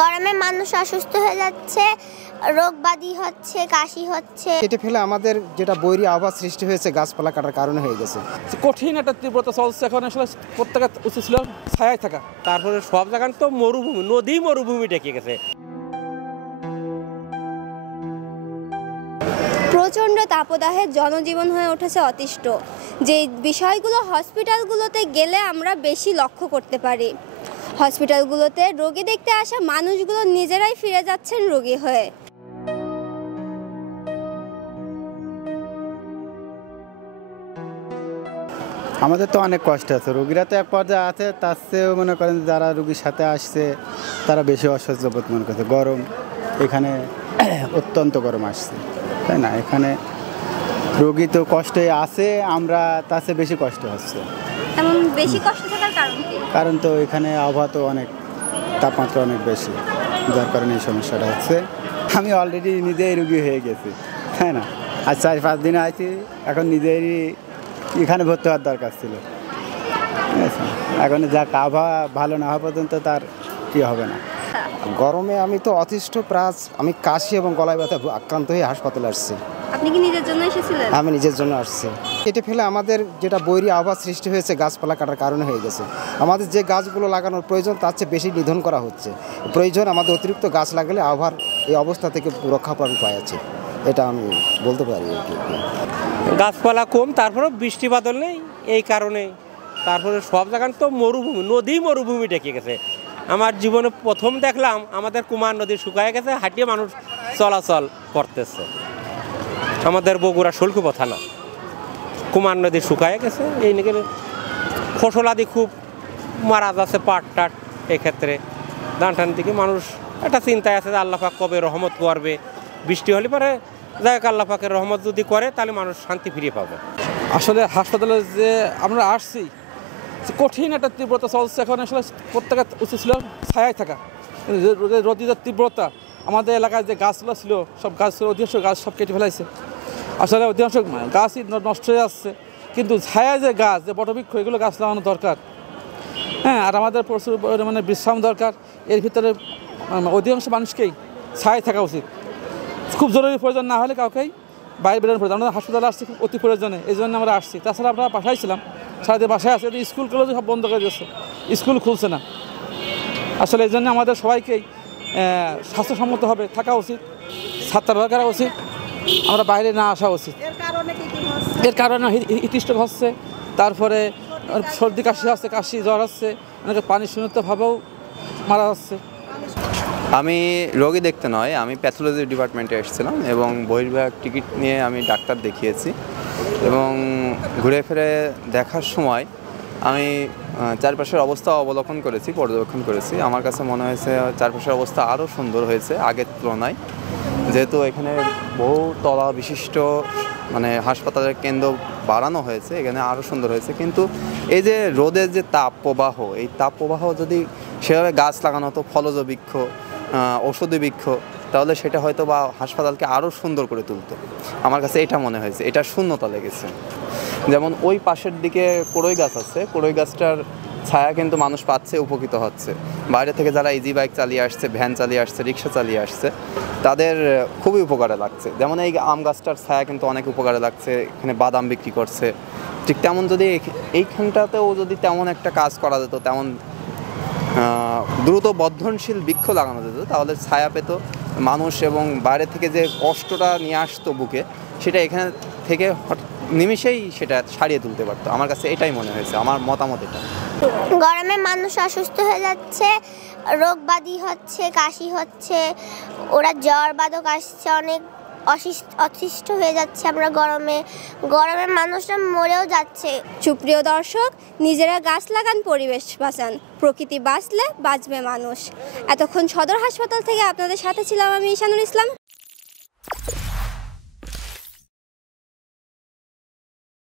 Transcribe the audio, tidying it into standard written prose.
গরমে মানুষ অসুস্থ হয়ে যাচ্ছে, রোগবাদী হচ্ছে, কাশি হচ্ছে। কেটে ফেলে আমাদের যেটা বৈরী আবহাওয়া সৃষ্টি হয়েছে গাছপালা কাটার কারণে হয়ে গেছে। কঠিন একটা তীব্রতা চলছে এখন, আসলে প্রত্যেকের উচিত ছিল ছায়ায় থাকা। তারপরে সব জায়গায় তো মরুভূমি, নদী মরুভূমি ডেকে গেছে। প্রচণ্ড তাপদাহে জনজীবন হয়ে উঠেছে অতিষ্ঠ, যে বিষয়গুলো হসপিটালগুলোতে গেলে আমরা বেশি লক্ষ্য করতে পারি। হসপিটালগুলোতে রোগী দেখতে আসা মানুষগুলো নিজেরাই ফিরে যাচ্ছেন রোগী হয়ে। আমাদের তো অনেক কষ্ট আছে, রোগীরা তো এক পর্যায়ে আছে, তার চেয়েও মনে করেন যারা রোগীর সাথে আসছে তারা বেশি অসহ্য বোধ মনে করছে। গরম এখানে অত্যন্ত গরম আসছে, তাই না? এখানে রোগী তো কষ্টে আছে, আমরা তার চেয়ে বেশি কষ্ট হচ্ছে। এমন বেশি কষ্ট থাকার কারণ কি? কারণ তো এখানে আবহাওয়া তো অনেক, তাপমাত্রা অনেক বেশি, যার কারণে এই সমস্যাটা হচ্ছে। আমি অলরেডি নিজেই রোগী হয়ে গেছি, তাই না? আর 4-5 দিন আছি, এখন নিজেরই এখানে ভর্তি হওয়ার দরকার ছিল। ঠিক আছে, এখন যাক আবহাওয়া ভালো না হওয়া পর্যন্ত তার কি হবে না। গরমে আমি তো অতিষ্ঠ প্রাস, আমি কাশি এবং গলায় ব্যথা আক্রান্ত হয়ে হাসপাতালে আসছি। আপনি কি নিজের জন্য এসেছিলেন? আমি নিজের জন্য আসছি। কেটে ফেলে আমাদের যেটা বৈরী আবহাওয়া সৃষ্টি হয়েছে গাছপালা কাটার কারণে হয়ে গেছে। আমাদের যে গাছগুলো লাগানোর প্রয়োজন তার চেয়ে বেশি নিধন করা হচ্ছে। প্রয়োজন আমাদের অতিরিক্ত গাছ লাগালে আবহাওয়ার এই অবস্থা থেকে রক্ষা পাওয়ার উপায় আছে, এটা আমি বলতে পারি। গাছপালা কম, তারপরে বৃষ্টি বাদল নেই, এই কারণে। তারপরে সব জায়গায় তো মরুভূমি, নদী মরুভূমি ডেকে গেছে। আমার জীবনে প্রথম দেখলাম আমাদের কুমার নদী শুকায় গেছে, হাঁটিয়ে মানুষ চলাচল করতেছে। আমাদের বগুড়া শুল্কপথা থানা, কুমার নদী শুকায় গেছে, এই নিয়ে ফসলাদি খুব মারা যাচ্ছে, পাট টাট। এক্ষেত্রে ধান টান দিকে মানুষ একটা চিন্তায় আছে যে আল্লাহ পাক কবে রহমত করবে, বৃষ্টি হলে পরে যাই হোক আল্লাহ পাকের রহমত যদি করে তাহলে মানুষ শান্তি ফিরিয়ে পাবে। আসলে হাসপাতালে যে আমরা আসছি, কঠিন একটা তীব্রতা চলছে এখন, আসলে প্রত্যেকের উচিত ছিল ছায়ায় থাকা। রোদের তীব্রতা, আমাদের এলাকায় যে গাছগুলো ছিল সব গাছ, অধিকাংশ গাছ সব কেটে ফেলাইছে। আসলে অধিকাংশ গাছই নষ্ট হয়ে যাচ্ছে, কিন্তু ছায়া যে গাছ, যে বটবৃক্ষ, এগুলো গাছ লাগানো দরকার। হ্যাঁ, আর আমাদের প্রচুর পরিমাণে বিশ্রাম দরকার। এর ভিতরে অধিকাংশ মানুষকেই ছায়ায় থাকা উচিত। খুব জরুরি প্রয়োজন না হলে কাউকেই বাইরে বেরোনোর প্রয়োজন। আমরা হাসপাতালে আসছি খুব অতি প্রয়োজনে, এই জন্য আমরা আসছি। তাছাড়া আমরা পাঠাইছিলাম, সারাদিন বাসায় আছে, স্কুল কলেজ সব বন্ধ করে দিচ্ছে, স্কুল খুলছে না। আসলে এই জন্য আমাদের সবাইকেই স্বাস্থ্যসম্মতভাবে থাকা উচিত, ছাত্রাবাস করা উচিত, আমরা বাইরে না আসা উচিত। এর কারণে হিটস্ট্রোক হচ্ছে, তারপরে সর্দি কাশি হচ্ছে, কাশি জ্বর হচ্ছে, অনেকে পানি শূন্যতাভাবেও মারা যাচ্ছে। আমি রোগী দেখতে নয়, আমি প্যাথোলজি ডিপার্টমেন্টে এসেছিলাম এবং বহির্বিভাগ টিকিট নিয়ে আমি ডাক্তার দেখিয়েছি। এবং ঘুরে ফিরে দেখার সময় আমি চারপাশের অবস্থা অবলোকন করেছি, পর্যবেক্ষণ করেছি। আমার কাছে মনে হয়েছে চারপাশের অবস্থা আরও সুন্দর হয়েছে আগের তুলনায়, যেহেতু এখানে বহু তলা বিশিষ্ট মানে হাসপাতালের কেন্দ্র বাড়ানো হয়েছে, এখানে আরও সুন্দর হয়েছে। কিন্তু এই যে রোদের যে তাপ প্রবাহ, এই তাপ প্রবাহ যদি সেভাবে গাছ লাগানো হতো, ফলজ বৃক্ষ, ঔষধি বৃক্ষ, তাহলে সেটা হয়তো বা হাসপাতালকে আরও সুন্দর করে তুলতো। আমার কাছে এটা মনে হয়েছে, এটা শূন্যতা লেগেছে। যেমন ওই পাশের দিকে কড়ই গাছ আছে, কড়ই গাছটার ছায়া কিন্তু মানুষ পাচ্ছে, উপকৃত হচ্ছে। বাইরে থেকে যারা ইজি বাইক চালিয়ে আসছে, ভ্যান চালিয়ে আসছে, রিক্সা চালিয়ে আসছে, তাদের খুবই উপকারে লাগছে। যেমন এই আম গাছটার ছায়া কিন্তু অনেক উপকারে লাগছে, এখানে বাদাম বিক্রি করছে। ঠিক তেমন যদি এইখানটাতেও যদি তেমন একটা কাজ করা যেত, তেমন দ্রুত বর্ধনশীল বৃক্ষ লাগানো যেত, তাহলে ছায়া পেত মানুষ, এবং বাইরে থেকে যে কষ্টটা নিয়ে আসতো বুকে, সেটা এখানে থেকে নিমিষেই সেটা সারিয়ে তুলতে পারতো। আমার কাছে এটাই মনে হয়েছে, আমার মতামত এটা। গরমে মানুষ অসুস্থ হয়ে যাচ্ছে, রোগবাদী হচ্ছে, কাশি হচ্ছে, ওরা জ্বর বাদক আসছে, অনেক অতিষ্ঠ হয়ে যাচ্ছে। আমরা গরমে মানুষরা মরেও যাচ্ছে। সুপ্রিয় দর্শক, নিজেরা গাছ লাগান, পরিবেশ বাঁচান, প্রকৃতি বাঁচলে বাঁচবে মানুষ। এতক্ষণ সদর হাসপাতাল থেকে আপনাদের সাথে ছিলাম আমি ঈশানুল ইসলাম।